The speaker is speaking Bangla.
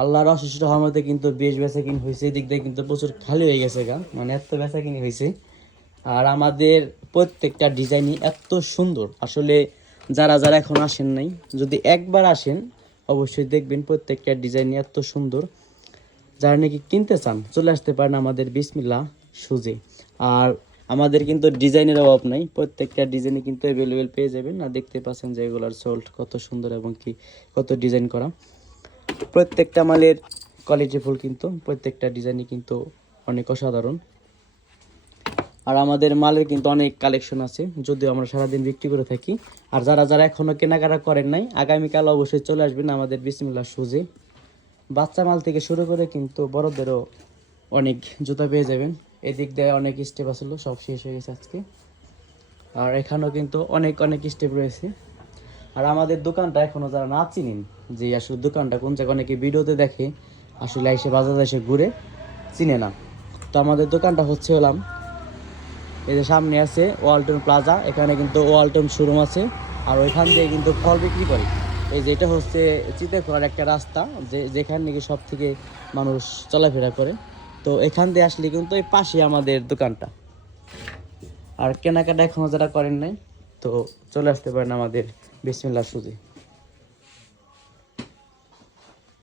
আল্লাহর অশেষ রহমতে কিন্তু বেশ বেচাকিনি হয়েছে, এদিক দিয়ে কিন্তু প্রচুর খালি হয়ে গেছে গা, মানে এত বেচাকিনি হয়েছে। আর আমাদের প্রত্যেকটা ডিজাইনই এত সুন্দর, আসলে যারা যারা এখন আসেন নাই, যদি একবার আসেন অবশ্যই দেখবেন প্রত্যেকটা ডিজাইনই এত সুন্দর। যারা নাকি কিনতে চান চলে আসতে পারেন আমাদের বিসমিল্লাহ শুজে। আর আমাদের কিন্তু ডিজাইনের অভাব নাই, প্রত্যেকটা ডিজাইনে কিন্তু অ্যাভেলেবেল পেয়ে যাবেন। আর দেখতে পাচ্ছেন যে এগুলোর সোল্ট কত সুন্দর এবং কি কত ডিজাইন করা। প্রত্যেকটা মালের কোয়ালিটিফুল, কিন্তু প্রত্যেকটা ডিজাইনই কিন্তু অনেক অসাধারণ। আর আমাদের মালের কিন্তু অনেক কালেকশন আছে, যদিও আমরা সারাদিন বিক্রি করে থাকি। আর যারা যারা এখনও কেনাকাটা করেন নাই, আগামীকাল অবশ্যই চলে আসবেন আমাদের বিসমিল্লাহ শুজে। বাচ্চা মাল থেকে শুরু করে কিন্তু বড়দেরও অনেক জুতা পেয়ে যাবেন। এদিক দিয়ে অনেক স্টেপ আসলো, সব শেষ হয়ে গেছে আজকে। আর এখানেও কিন্তু অনেক অনেক স্টেপ রয়েছে। আর আমাদের দোকানটা এখনও যারা না চিনেন, যে আসলে দোকানটা কোন জায়গায়, অনেকে ভিডিওতে দেখে, আসলে এসে বাজারে এসে ঘুরে চিনে না। তো আমাদের দোকানটা হচ্ছে হলাম এই যে সামনে আছে ওয়ালটন প্লাজা, এখানে কিন্তু ওয়ালটন শোরুম আছে। আর ওইখান দিয়ে কিন্তু ফল বিক্রি করে। এই যে এটা হচ্ছে চিতেখোলার একটা রাস্তা, যেখান থেকে সব থেকে মানুষ চলাফেরা করে। তো এখান দিয়ে আসলে কিন্তু এই পাশে আমাদের দোকানটা। আর কেনাকাটা এখনও যারা করেন নাই, তো চলে আসতে পারেন আমাদের বিসমিল্লাহ শুজে।